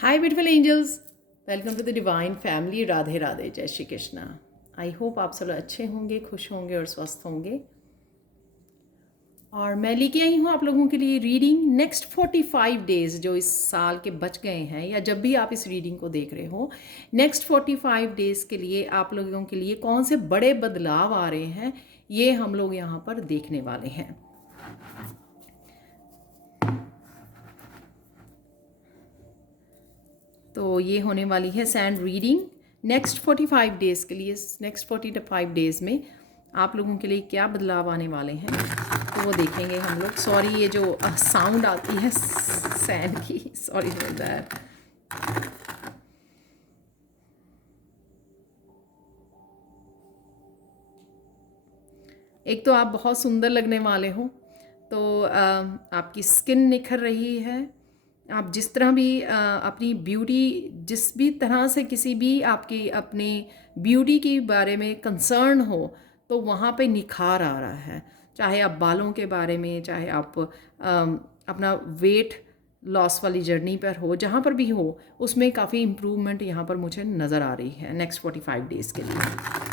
Hi, beautiful angels. Welcome to the divine family. Radhe Radhe, जय Shri Krishna. I hope आप सब अच्छे होंगे, खुश होंगे और स्वस्थ होंगे. और मैं लेके आई हूँ आप लोगों के लिए रीडिंग नेक्स्ट 45 डेज़ जो इस साल के बच गए हैं, या जब भी आप इस रीडिंग को देख रहे हो, नेक्स्ट 45 डेज़ के लिए आप लोगों के लिए कौन से बड़े बदलाव आ रहे हैं, ये हम लोग यहाँ पर देखने वाले हैं. तो ये होने वाली है सैंड रीडिंग नेक्स्ट 45 डेज़ के लिए. नेक्स्ट 45 डेज़ में आप लोगों के लिए क्या बदलाव आने वाले हैं, तो वो देखेंगे हम लोग. सॉरी, ये जो साउंड आती है सैंड की, सॉरी फॉर दैट. एक तो आप बहुत सुंदर लगने वाले हो, तो आपकी स्किन निखर रही है. आप जिस तरह भी अपनी ब्यूटी, जिस भी तरह से किसी भी आपकी अपनी ब्यूटी के बारे में कंसर्न हो, तो वहाँ पे निखार आ रहा है. चाहे आप बालों के बारे में, चाहे आप अपना वेट लॉस वाली जर्नी पर हो, जहाँ पर भी हो, उसमें काफ़ी इम्प्रूवमेंट यहाँ पर मुझे नज़र आ रही है नेक्स्ट 45 डेज़ के लिए.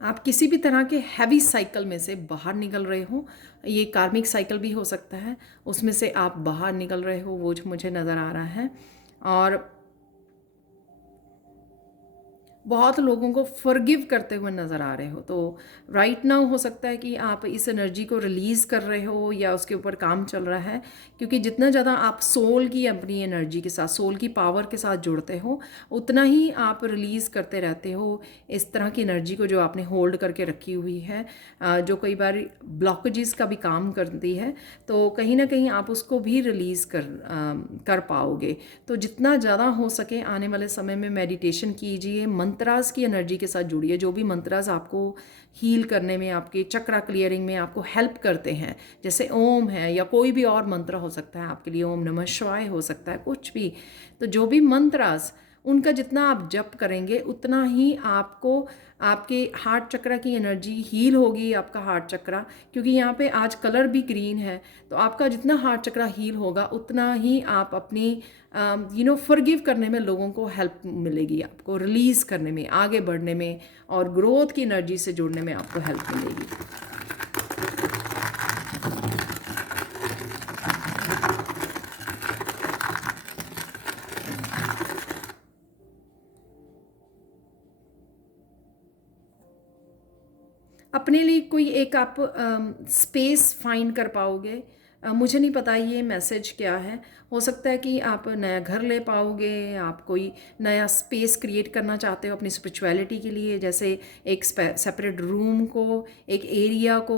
आप किसी भी तरह के हैवी साइकिल में से बाहर निकल रहे हो. ये कार्मिक साइकिल भी हो सकता है, उसमें से आप बाहर निकल रहे हो, वो जो मुझे नज़र आ रहा है. और बहुत लोगों को फॉरगिव करते हुए नज़र आ रहे हो. तो राइट नाउ हो सकता है कि आप इस एनर्जी को रिलीज़ कर रहे हो या उसके ऊपर काम चल रहा है, क्योंकि जितना ज़्यादा आप सोल की अपनी एनर्जी के साथ, सोल की पावर के साथ जुड़ते हो, उतना ही आप रिलीज़ करते रहते हो इस तरह की एनर्जी को जो आपने होल्ड करके रखी हुई है, जो कई बार ब्लॉकेजेस का भी काम करती है. तो कहीं ना कहीं आप उसको भी रिलीज़ कर पाओगे. तो जितना ज़्यादा हो सके आने वाले समय में मेडिटेशन कीजिए, मंत्रास की एनर्जी के साथ जुड़िए. जो भी मंत्रास आपको हील करने में, आपके चक्रा क्लियरिंग में आपको हेल्प करते हैं, जैसे ओम है या कोई भी और मंत्र हो सकता है आपके लिए, ओम नमः शिवाय हो सकता है, कुछ भी. तो जो भी मंत्रास, उनका जितना आप जप करेंगे उतना ही आपको आपके हार्ट चक्रा की एनर्जी हील होगी. आपका हार्ट चक्रा, क्योंकि यहाँ पे आज कलर भी ग्रीन है, तो आपका जितना हार्ट चक्रा हील होगा उतना ही आप अपनी फॉरगिव करने में लोगों को हेल्प मिलेगी, आपको रिलीज़ करने में, आगे बढ़ने में और ग्रोथ की एनर्जी से जुड़ने में आपको हेल्प मिलेगी. अपने लिए कोई एक आप स्पेस फाइंड कर पाओगे. मुझे नहीं पता ये मैसेज क्या है. हो सकता है कि आप नया घर ले पाओगे, आप कोई नया स्पेस क्रिएट करना चाहते हो अपनी स्पिरिचुअलिटी के लिए, जैसे एक सेपरेट रूम को, एक एरिया को,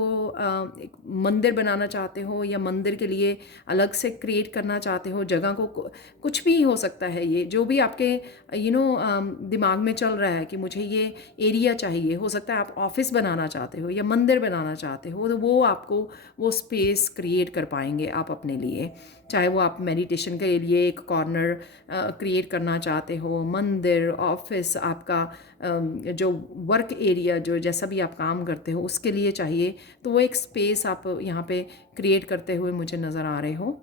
एक मंदिर बनाना चाहते हो, या मंदिर के लिए अलग से क्रिएट करना चाहते हो जगह को. कुछ भी हो सकता है. ये जो भी आपके दिमाग में चल रहा है कि मुझे ये एरिया चाहिए, हो सकता है आप ऑफिस बनाना चाहते हो या मंदिर बनाना चाहते हो, तो वो आपको वो स्पेस क्रिएट कर पाएंगे आप अपने लिए. चाहे वो आप मेडिटेशन के लिए एक कॉर्नर क्रिएट करना चाहते हो, मंदिर, ऑफिस, आपका जो वर्क एरिया, जो जैसा भी आप काम करते हो उसके लिए चाहिए, तो वो एक स्पेस आप यहाँ पे क्रिएट करते हुए मुझे नज़र आ रहे हो.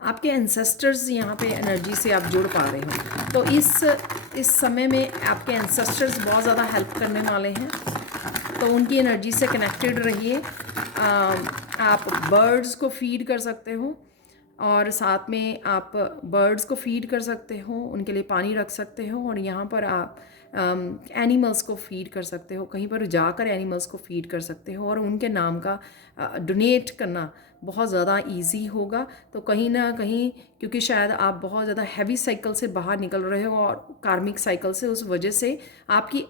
आपके एंसेस्टर्स यहाँ पे एनर्जी से आप जुड़ पा रहे हो. तो इस समय में आपके एंसेस्टर्स बहुत ज़्यादा हेल्प करने वाले हैं, तो उनकी एनर्जी से कनेक्टेड रहिए. आप बर्ड्स को फीड कर सकते हो, और साथ में आप बर्ड्स को फीड कर सकते हो, उनके लिए पानी रख सकते हो, और यहाँ पर आप एनिमल्स को फीड कर सकते हो. कहीं पर जाकर एनिमल्स को फीड कर सकते हो, और उनके नाम का डोनेट करना बहुत ज़्यादा इजी होगा. तो कहीं ना कहीं, क्योंकि शायद आप बहुत ज़्यादा हैवी साइकिल से बाहर निकल रहे हो और कार्मिक साइकिल से, उस वजह से आपकी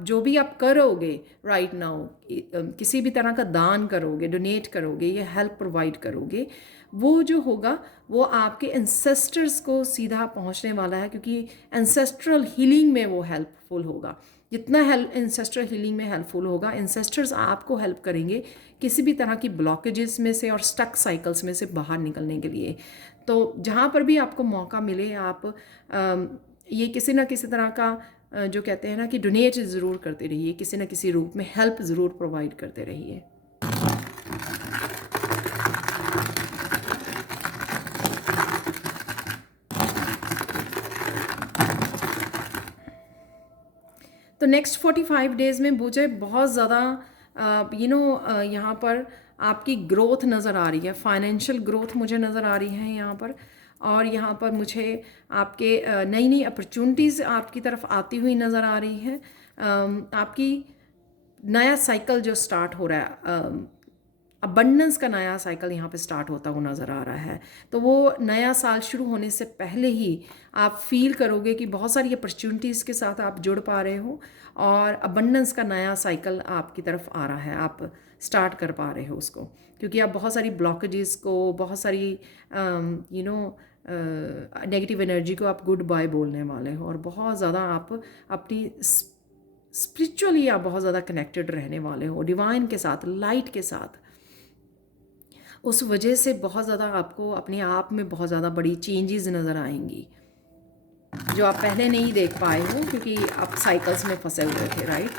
जो भी आप करोगे राइट नाउ, किसी भी तरह का दान करोगे, डोनेट करोगे या हेल्प प्रोवाइड करोगे, वो जो होगा वो आपके एंसेस्टर्स को सीधा पहुंचने वाला है, क्योंकि एंसेस्ट्रल हीलिंग में वो हेल्पफुल होगा. जितना हेल्प एंसेस्ट्रल हीलिंग में हेल्पफुल होगा, एंसेस्टर्स आपको हेल्प करेंगे किसी भी तरह की ब्लॉकेजेस में से और स्टक साइकिल्स में से बाहर निकलने के लिए। तो जहाँ पर भी आपको मौका मिले आप ये किसी ना किसी तरह का जो कहते हैं ना कि डोनेट ज़रूर करते रहिए, किसी न किसी रूप में हेल्प ज़रूर प्रोवाइड करते रहिए। तो नेक्स्ट 45 डेज़ में मुझे बहुत ज़्यादा यहाँ पर आपकी ग्रोथ नज़र आ रही है, फाइनेंशियल ग्रोथ मुझे नज़र आ रही है यहाँ पर। और यहाँ पर मुझे आपके नई नई अपॉर्चुनिटीज़ आपकी तरफ आती हुई नज़र आ रही है। आपकी नया साइकिल जो स्टार्ट हो रहा है, अबंडेंस का नया साइकिल यहाँ पे स्टार्ट होता हुआ नज़र आ रहा है। तो वो नया साल शुरू होने से पहले ही आप फील करोगे कि बहुत सारी अपॉर्चुनिटीज़ के साथ आप जुड़ पा रहे हो और अबंडेंस का नया साइकिल आपकी तरफ आ रहा है, आप स्टार्ट कर पा रहे हो उसको, क्योंकि आप बहुत सारी ब्लॉकेजेस को, बहुत सारी नेगेटिव एनर्जी को आप गुड बाय बोलने वाले हो और बहुत ज़्यादा आप अपनी स्पिरिचुअली आप बहुत ज़्यादा कनेक्टेड रहने वाले हो डिवाइन के साथ, लाइट के साथ। उस वजह से बहुत ज़्यादा आपको अपने आप में बहुत ज़्यादा बड़ी चेंजेस नज़र आएंगी जो आप पहले नहीं देख पाए हो, क्योंकि आप साइकिल्स में फंसे हुए थे, राइट।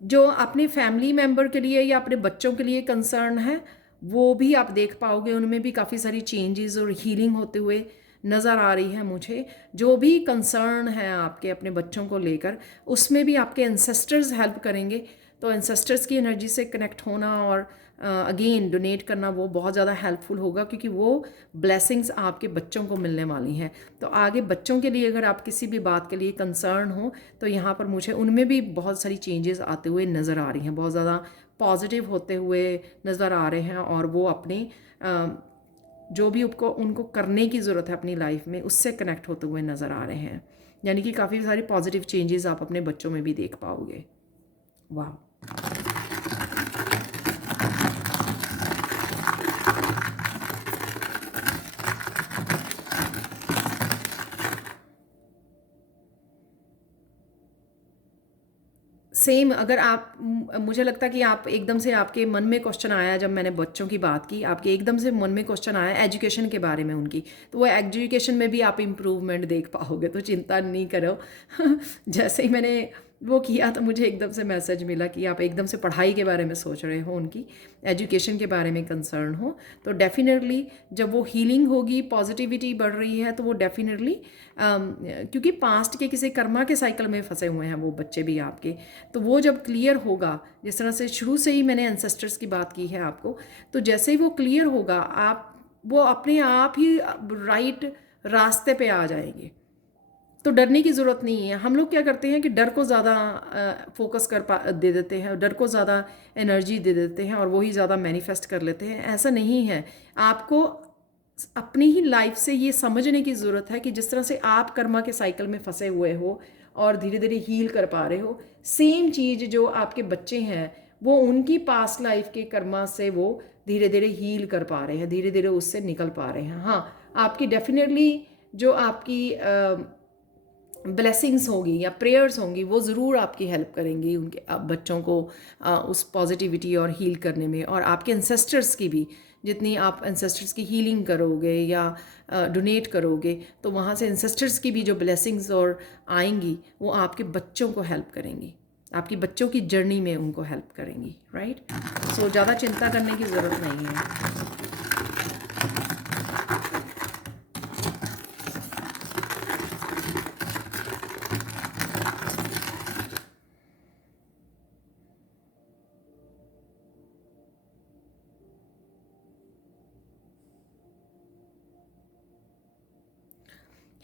जो अपने फैमिली मेम्बर के लिए या अपने बच्चों के लिए कंसर्न है, वो भी आप देख पाओगे, उनमें भी काफ़ी सारी चेंजेस और हीलिंग होते हुए नज़र आ रही है मुझे। जो भी कंसर्न है आपके अपने बच्चों को लेकर, उसमें भी आपके एंसेस्टर्स हेल्प करेंगे। तो एंसेस्टर्स की एनर्जी से कनेक्ट होना और अगेन डोनेट करना वो बहुत ज़्यादा हेल्पफुल होगा, क्योंकि वो ब्लेसिंग्स आपके बच्चों को मिलने वाली हैं। तो आगे बच्चों के लिए अगर आप किसी भी बात के लिए कंसर्न हो, तो यहाँ पर मुझे उनमें भी बहुत सारी चेंजेस आते हुए नज़र आ रही हैं, बहुत ज़्यादा पॉजिटिव होते हुए नज़र आ रहे हैं। और वो अपने जो भी उनको करने की ज़रूरत है अपनी लाइफ में, उससे कनेक्ट होते हुए नज़र आ रहे हैं। यानी कि काफ़ी सारी पॉजिटिव चेंजेस आप अपने बच्चों में भी देख पाओगे। वाह। सेम अगर आप मुझे लगता है कि आप एकदम से आपके मन में क्वेश्चन आया, जब मैंने बच्चों की बात की, आपके एकदम से मन में क्वेश्चन आया एजुकेशन के बारे में उनकी, तो वो एजुकेशन में भी आप इम्प्रूवमेंट देख पाओगे, तो चिंता नहीं करो। जैसे ही मैंने वो किया तो मुझे एकदम से मैसेज मिला कि आप एकदम से पढ़ाई के बारे में सोच रहे हो, उनकी एजुकेशन के बारे में कंसर्न हो। तो डेफिनेटली जब वो हीलिंग होगी, पॉजिटिविटी बढ़ रही है, तो वो डेफिनेटली क्योंकि पास्ट के किसी कर्मा के साइकिल में फंसे हुए हैं वो बच्चे भी आपके, तो वो जब क्लियर होगा, जिस तरह से शुरू से ही मैंने एंसेस्टर्स की बात की है आपको, तो जैसे ही वो क्लियर होगा आप वो अपने आप ही राइट रास्ते पे आ जाएंगे। तो डरने की ज़रूरत नहीं है। हम लोग क्या करते हैं कि डर को ज़्यादा फोकस दे देते हैं, डर को ज़्यादा एनर्जी दे देते हैं और वही ज़्यादा मैनिफेस्ट कर लेते हैं। ऐसा नहीं है। आपको अपनी ही लाइफ से ये समझने की ज़रूरत है कि जिस तरह से आप कर्मा के साइकिल में फंसे हुए हो और धीरे धीरे हील कर पा रहे हो, सेम चीज़ जो आपके बच्चे हैं वो उनकी पास्ट लाइफ के कर्मा से वो धीरे धीरे हील कर पा रहे हैं, धीरे धीरे उससे निकल पा रहे हैं। हाँ, आपकी डेफिनेटली जो आपकी ब्लेसिंग्स होंगी या प्रेयर्स होंगी वो ज़रूर आपकी हेल्प करेंगी उनके बच्चों को उस पॉजिटिविटी और हील करने में। और आपके एंसेस्टर्स की भी, जितनी आप एंसेस्टर्स की हीलिंग करोगे या डोनेट करोगे, तो वहाँ से एंसेस्टर्स की भी जो ब्लेसिंग्स और आएंगी वो आपके बच्चों को हेल्प करेंगी, आपकी बच्चों की जर्नी में उनको हेल्प करेंगी, राइट। सो ज़्यादा चिंता करने की ज़रूरत नहीं है।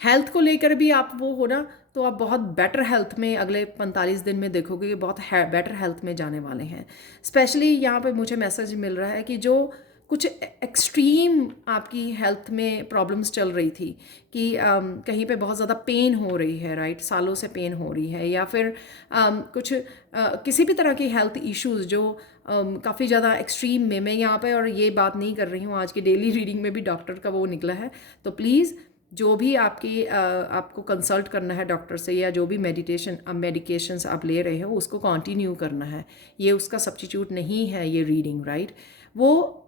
हेल्थ को लेकर भी आप वो हो ना, तो आप बहुत बेटर हेल्थ में अगले 45 दिन में देखोगे कि बहुत बेटर हेल्थ में जाने वाले हैं। स्पेशली यहाँ पे मुझे मैसेज मिल रहा है कि जो कुछ एक्सट्रीम आपकी हेल्थ में प्रॉब्लम्स चल रही थी कि कहीं पे बहुत ज़्यादा पेन हो रही है, राइट, सालों से पेन हो रही है, या फिर कुछ किसी भी तरह की हेल्थ इश्यूज़ जो काफ़ी ज़्यादा एक्सट्रीम में, मैं यहाँ पे और ये बात नहीं कर रही हूँ, आज की डेली रीडिंग में भी डॉक्टर का वो निकला है, तो प्लीज़ जो भी आपको कंसल्ट करना है डॉक्टर से, या जो भी मेडिकेशंस आप ले रहे हो उसको कंटिन्यू करना है। ये उसका सब्स्टिट्यूट नहीं है ये रीडिंग, राइट। वो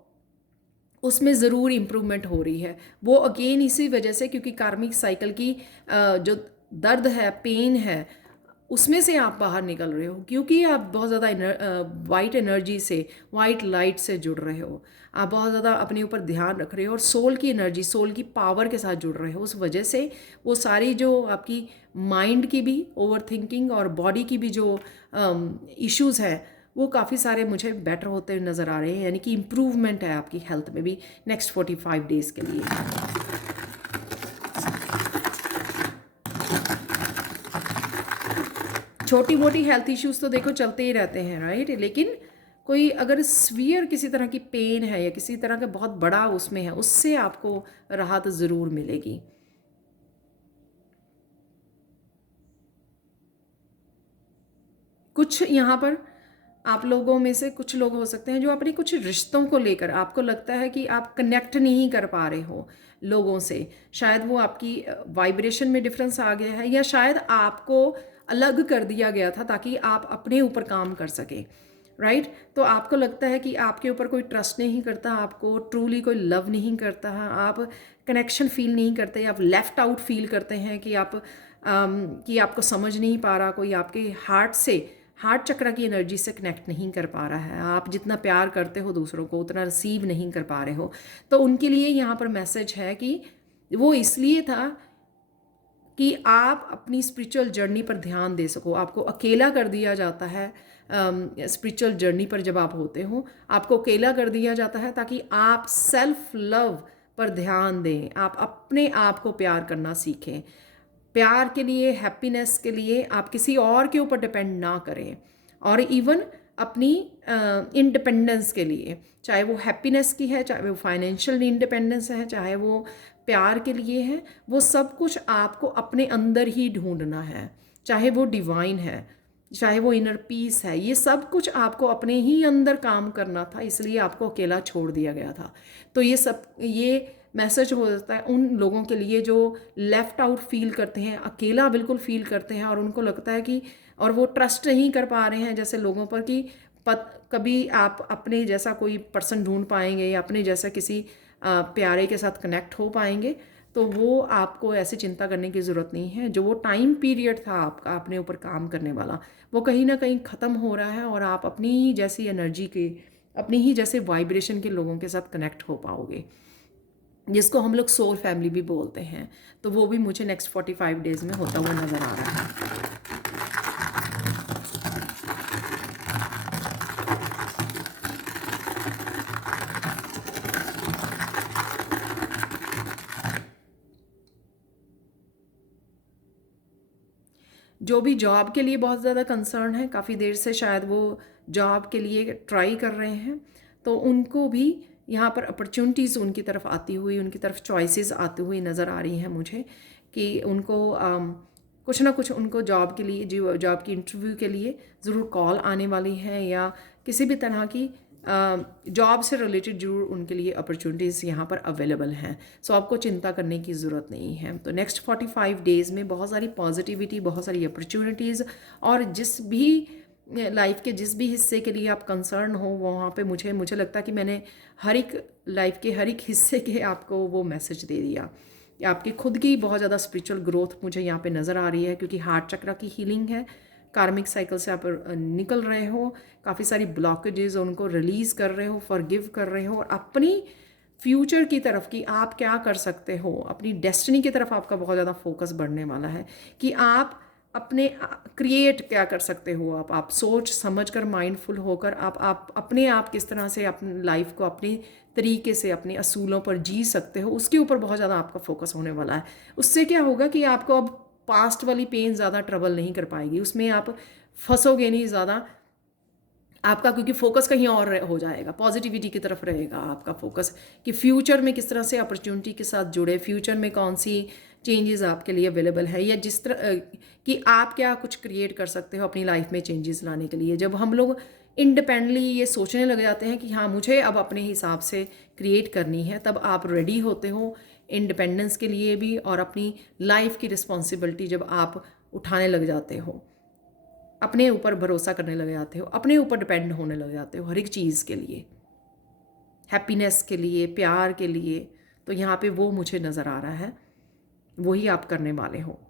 उसमें ज़रूर इम्प्रूवमेंट हो रही है। वो अगेन इसी वजह से, क्योंकि कार्मिक साइकिल की जो दर्द है, पेन है, उसमें से आप बाहर निकल रहे हो, क्योंकि आप बहुत ज़्यादा वाइट एनर्जी से, वाइट लाइट से जुड़ रहे हो, आप बहुत ज़्यादा अपने ऊपर ध्यान रख रहे हो और सोल की एनर्जी, सोल की पावर के साथ जुड़ रहे हो। उस वजह से वो सारी जो आपकी माइंड की भी ओवर थिंकिंग और बॉडी की भी जो इश्यूज़ है, वो काफ़ी सारे मुझे बेटर होते हुए नज़र आ रहे हैं, यानी कि इम्प्रूवमेंट है आपकी हेल्थ में भी नेक्स्ट 45 डेज़ के लिए। छोटी मोटी हेल्थ इश्यूज़ तो देखो चलते ही रहते हैं, राइट, लेकिन कोई अगर सीवियर किसी तरह की पेन है या किसी तरह का बहुत बड़ा उसमें है, उससे आपको राहत ज़रूर मिलेगी। कुछ यहाँ पर आप लोगों में से कुछ लोग हो सकते हैं जो अपने कुछ रिश्तों को लेकर आपको लगता है कि आप कनेक्ट नहीं कर पा रहे हो लोगों से, शायद वो आपकी वाइब्रेशन में डिफरेंस आ गया है, या शायद आपको अलग कर दिया गया था ताकि आप अपने ऊपर काम कर सकें, राइट। तो आपको लगता है कि आपके ऊपर कोई ट्रस्ट नहीं करता, आपको ट्रूली कोई लव नहीं करता है, आप कनेक्शन फील नहीं करते, आप लेफ़्ट आउट फील करते हैं कि कि आपको समझ नहीं पा रहा, कोई आपके हार्ट चक्र की एनर्जी से कनेक्ट नहीं कर पा रहा है, आप जितना प्यार करते हो दूसरों को उतना रिसीव नहीं कर पा रहे हो। तो उनके लिए यहाँ पर मैसेज है कि वो इसलिए था कि आप अपनी स्पिरिचुअल जर्नी पर ध्यान दे सको। आपको अकेला कर दिया जाता है स्पिरिचुअल जर्नी पर, जब आप होते हो आपको अकेला कर दिया जाता है ताकि आप सेल्फ लव पर ध्यान दें, आप अपने आप को प्यार करना सीखें। प्यार के लिए, हैप्पीनेस के लिए आप किसी और के ऊपर डिपेंड ना करें, और इवन अपनी इंडिपेंडेंस के लिए, चाहे वो हैप्पीनेस की है, चाहे वो फाइनेंशियल इंडिपेंडेंस है, चाहे वो प्यार के लिए है, वो सब कुछ आपको अपने अंदर ही ढूंढना है। चाहे वो डिवाइन है, चाहे वो इनर पीस है, ये सब कुछ आपको अपने ही अंदर काम करना था, इसलिए आपको अकेला छोड़ दिया गया था। तो ये मैसेज हो जाता है उन लोगों के लिए जो लेफ़्ट आउट फील करते हैं, अकेला बिल्कुल फील करते हैं, और उनको लगता है कि, और वो ट्रस्ट नहीं कर पा रहे हैं जैसे लोगों पर कि कभी आप अपने जैसा कोई पर्सन ढूंढ पाएंगे या अपने जैसा किसी प्यारे के साथ कनेक्ट हो पाएंगे। तो वो आपको ऐसी चिंता करने की ज़रूरत नहीं है। जो वो टाइम पीरियड था आपका अपने ऊपर काम करने वाला, वो कहीं ना कहीं ख़त्म हो रहा है, और आप अपनी ही जैसी एनर्जी के, अपनी ही जैसे वाइब्रेशन के लोगों के साथ कनेक्ट हो पाओगे, जिसको हम लोग सोल फैमिली भी बोलते हैं। तो वो भी मुझे नेक्स्ट 45 डेज़ में होता हुआ नज़र आ रहा है। जो भी जॉब के लिए बहुत ज़्यादा कंसर्न है, काफ़ी देर से शायद वो जॉब के लिए ट्राई कर रहे हैं, तो उनको भी यहाँ पर अपॉर्चुनिटीज़ उनकी तरफ आती हुई, उनकी तरफ चॉइसेस आती हुई नज़र आ रही हैं मुझे, कि उनको कुछ ना कुछ उनको जॉब के लिए, जो जॉब की इंटरव्यू के लिए ज़रूर कॉल आने वाली है, या किसी भी तरह की जॉब से रिलेटेड जरूर उनके लिए अपॉर्चुनिटीज़ यहाँ पर अवेलेबल हैं। सो आपको चिंता करने की ज़रूरत नहीं है। तो नेक्स्ट 45 डेज़ में बहुत सारी पॉजिटिविटी, बहुत सारी अपॉर्चुनिटीज़, और जिस भी लाइफ के जिस भी हिस्से के लिए आप कंसर्न हो, वहाँ पे मुझे लगता है कि मैंने हर एक लाइफ के हर एक हिस्से के आपको वो मैसेज दे दिया। आपकी खुद की बहुत ज़्यादा स्पिरिचुअल ग्रोथ मुझे यहाँ पे नज़र आ रही है, क्योंकि हार्ट चक्र की हीलिंग है, कार्मिक साइकिल से आप निकल रहे हो, काफ़ी सारी ब्लॉकेजेस उनको रिलीज़ कर रहे हो, फॉरगिव कर रहे हो, और अपनी फ्यूचर की तरफ कि आप क्या कर सकते हो, अपनी डेस्टिनी की तरफ आपका बहुत ज़्यादा फोकस बढ़ने वाला है, कि आप अपने क्रिएट क्या कर सकते हो। आप सोच समझ कर, माइंडफुल होकर आप अपने आप किस तरह से अपनी लाइफ को अपने तरीके से, अपने असूलों पर जी सकते हो, उसके ऊपर बहुत ज़्यादा आपका फोकस होने वाला है। उससे क्या होगा कि आपको अब पास्ट वाली पेन ज़्यादा ट्रबल नहीं कर पाएगी, उसमें आप फंसोगे नहीं ज़्यादा, आपका, क्योंकि फोकस कहीं और हो जाएगा, पॉजिटिविटी की तरफ रहेगा आपका फोकस कि फ्यूचर में किस तरह से अपॉर्चुनिटी के साथ जुड़े, फ्यूचर में कौन सी चेंजेस आपके लिए अवेलेबल है, या जिस तरह कि आप क्या कुछ क्रिएट कर सकते हो अपनी लाइफ में चेंजेस लाने के लिए। जब हम लोग इंडिपेंडेंटली ये सोचने लग जाते हैं कि हाँ मुझे अब अपने हिसाब से क्रिएट करनी है, तब आप रेडी होते हो इंडिपेंडेंस के लिए भी, और अपनी लाइफ की रिस्पॉन्सिबिलिटी जब आप उठाने लग जाते हो, अपने ऊपर भरोसा करने लग जाते हो, अपने ऊपर डिपेंड होने लग जाते हो हर एक चीज़ के लिए, हैप्पीनेस के लिए, प्यार के लिए। तो यहाँ पे वो मुझे नज़र आ रहा है, वही आप करने वाले हो।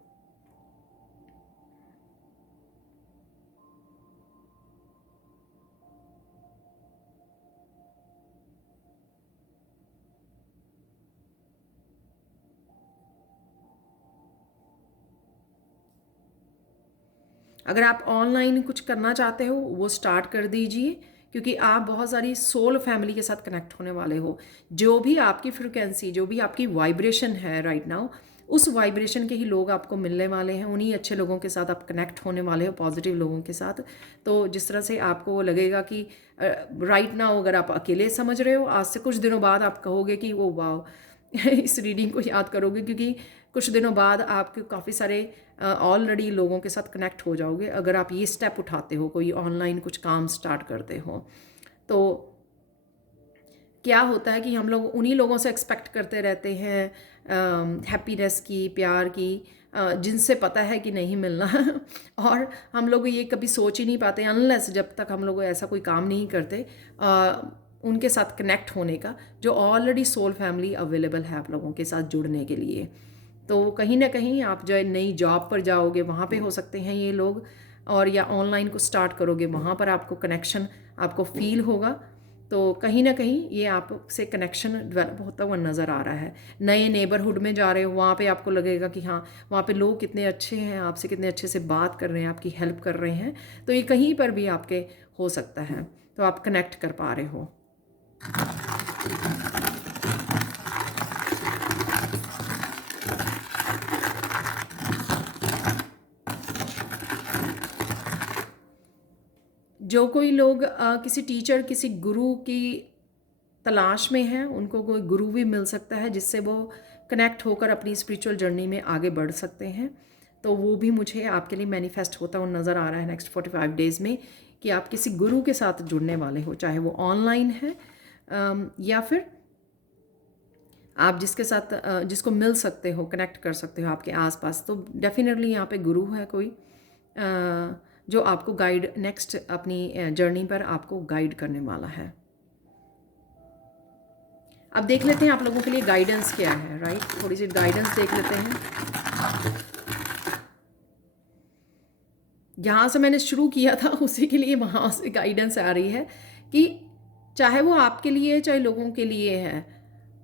अगर आप ऑनलाइन कुछ करना चाहते हो वो स्टार्ट कर दीजिए, क्योंकि आप बहुत सारी सोल फैमिली के साथ कनेक्ट होने वाले हो। जो भी आपकी फ्रिक्वेंसी, जो भी आपकी वाइब्रेशन है राइट नाउ, उस वाइब्रेशन के ही लोग आपको मिलने वाले हैं, उन्हीं अच्छे लोगों के साथ आप कनेक्ट होने वाले हो, पॉजिटिव लोगों के साथ। तो जिस तरह से आपको लगेगा कि राइट नाउ अगर आप अकेले समझ रहे हो, आज से कुछ दिनों बाद आप कहोगे कि वो वाह इस रीडिंग को याद करोगे, क्योंकि कुछ दिनों बाद आपके काफ़ी सारे ऑलरेडी लोगों के साथ कनेक्ट हो जाओगे अगर आप ये स्टेप उठाते हो, कोई ऑनलाइन कुछ काम स्टार्ट करते हो। तो क्या होता है कि हम लोग उन्हीं लोगों से एक्सपेक्ट करते रहते हैं हैप्पीनेस की, प्यार की, जिनसे पता है कि नहीं मिलना और हम लोग ये कभी सोच ही नहीं पाते अनलेस जब तक हम लोग ऐसा कोई काम नहीं करते उनके साथ कनेक्ट होने का, जो ऑलरेडी सोल फैमिली अवेलेबल है आप लोगों के साथ जुड़ने के लिए। तो कहीं ना कहीं आप जो नई जॉब पर जाओगे वहाँ पे हो सकते हैं ये लोग, और या ऑनलाइन को स्टार्ट करोगे वहाँ पर आपको कनेक्शन आपको फील होगा। तो कहीं ना कहीं ये आपसे कनेक्शन डेवलप होता हुआ नज़र आ रहा है। नए नेबरहुड में जा रहे हो, वहाँ पे आपको लगेगा कि हाँ वहाँ पे लोग कितने अच्छे हैं, आपसे कितने अच्छे से बात कर रहे हैं, आपकी हेल्प कर रहे हैं। तो ये कहीं पर भी आपके हो सकता है, तो आप कनेक्ट कर पा रहे हो। जो कोई लोग किसी टीचर, किसी गुरु की तलाश में हैं, उनको कोई गुरु भी मिल सकता है जिससे वो कनेक्ट होकर अपनी स्पिरिचुअल जर्नी में आगे बढ़ सकते हैं। तो वो भी मुझे आपके लिए मैनिफेस्ट होता हुआ नज़र आ रहा है नेक्स्ट 45 डेज़ में, कि आप किसी गुरु के साथ जुड़ने वाले हो, चाहे वो ऑनलाइन है या फिर आप जिसके साथ जिसको मिल सकते हो, कनेक्ट कर सकते हो आपके आसपास। तो डेफिनेटली यहाँ पे गुरु है कोई जो आपको गाइड, नेक्स्ट अपनी जर्नी पर आपको गाइड करने वाला है। अब देख लेते हैं आप लोगों के लिए गाइडेंस क्या है, राइट? थोड़ी सी गाइडेंस देख लेते हैं। जहाँ से मैंने शुरू किया था उसी के लिए वहाँ से गाइडेंस आ रही है कि चाहे वो आपके लिए चाहे लोगों के लिए है,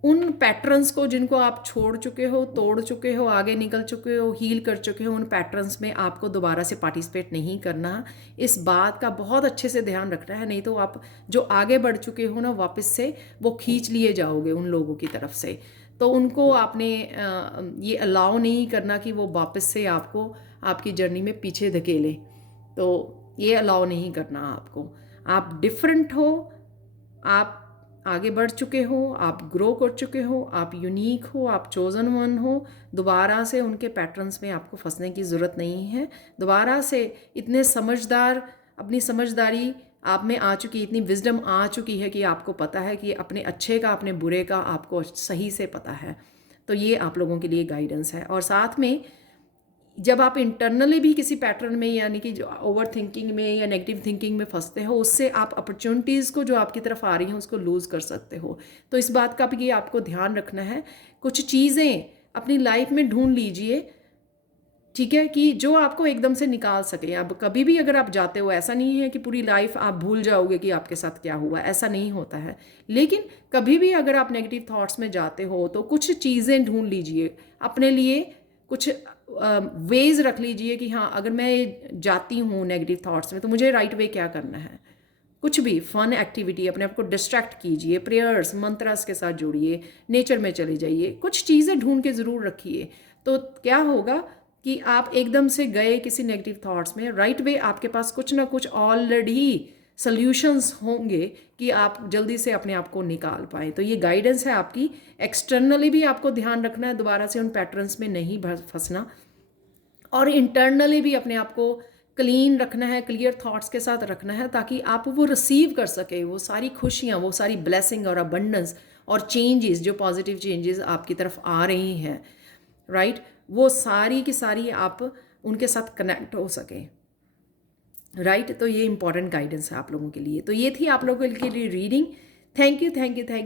उन पैटर्न्स को जिनको आप छोड़ चुके हो, तोड़ चुके हो, आगे निकल चुके हो, हील कर चुके हो, उन पैटर्न्स में आपको दोबारा से पार्टिसिपेट नहीं करना। इस बात का बहुत अच्छे से ध्यान रखना है, नहीं तो आप जो आगे बढ़ चुके हो ना वापस से वो खींच लिए जाओगे उन लोगों की तरफ से। तो उनको आपने ये अलाउ नहीं करना कि वो वापस से आपको आपकी जर्नी में पीछे धकेलें। तो ये अलाउ नहीं करना आपको। आप डिफरेंट हो, आप आगे बढ़ चुके हो, आप ग्रो कर चुके हो, आप यूनिक हो, आप चोज़न वन हो। दोबारा से उनके पैटर्न्स में आपको फंसने की ज़रूरत नहीं है। दोबारा से इतने समझदार, अपनी समझदारी आप में आ चुकी, इतनी विजडम आ चुकी है कि आपको पता है कि अपने अच्छे का, अपने बुरे का आपको सही से पता है। तो ये आप लोगों के लिए गाइडेंस है। और साथ में जब आप इंटरनली भी किसी पैटर्न में, यानी कि जो ओवर थिंकिंग में या नेगेटिव थिंकिंग में फंसते हो, उससे आप अपॉर्चुनिटीज़ को जो आपकी तरफ आ रही हैं उसको लूज़ कर सकते हो। तो इस बात का भी आपको ध्यान रखना है। कुछ चीज़ें अपनी लाइफ में ढूंढ लीजिए, ठीक है, कि जो आपको एकदम से निकाल सके। अब कभी भी अगर आप जाते हो, ऐसा नहीं है कि पूरी लाइफ आप भूल जाओगे कि आपके साथ क्या हुआ, ऐसा नहीं होता है। लेकिन कभी भी अगर आप नेगेटिव थॉट्स में जाते हो तो कुछ चीज़ें ढूंढ लीजिए अपने लिए, कुछ वेज रख लीजिए कि हाँ अगर मैं जाती हूँ नेगेटिव थॉट्स में तो मुझे राइट वे क्या करना है। कुछ भी फन एक्टिविटी, अपने आप को डिस्ट्रैक्ट कीजिए, प्रेयर्स, मंत्रास के साथ जुड़िए, नेचर में चले जाइए, कुछ चीज़ें ढूंढ के ज़रूर रखिए। तो क्या होगा कि आप एकदम से गए किसी नेगेटिव थॉट्स में, राइट वे आपके पास कुछ ना कुछ ऑलरेडी सॉल्यूशंस होंगे कि आप जल्दी से अपने आप को निकाल पाएँ। तो ये गाइडेंस है आपकी। एक्सटर्नली भी आपको ध्यान रखना है, दोबारा से उन पैटर्न्स में नहीं फंसना, और इंटरनली भी अपने आप को क्लीन रखना है, क्लियर थॉट्स के साथ रखना है, ताकि आप वो रिसीव कर सके, वो सारी खुशियाँ, वो सारी ब्लेसिंग और अबंडेंस और चेंजेस, जो पॉजिटिव चेंजेस आपकी तरफ आ रही हैं, राइट, वो सारी की सारी आप उनके साथ कनेक्ट हो सके, राइट। तो ये इंपॉर्टेंट गाइडेंस है आप लोगों के लिए। तो ये थी आप लोगों के लिए reading. Thank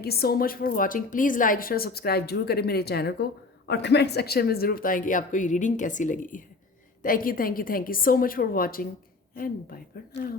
you so much for watching. Please like share subscribe जरूर करें मेरे चैनल को, और कमेंट सेक्शन में ज़रूर बताएं कि आपको ये रीडिंग कैसी लगी है। Thank you so much for watching, and bye for now.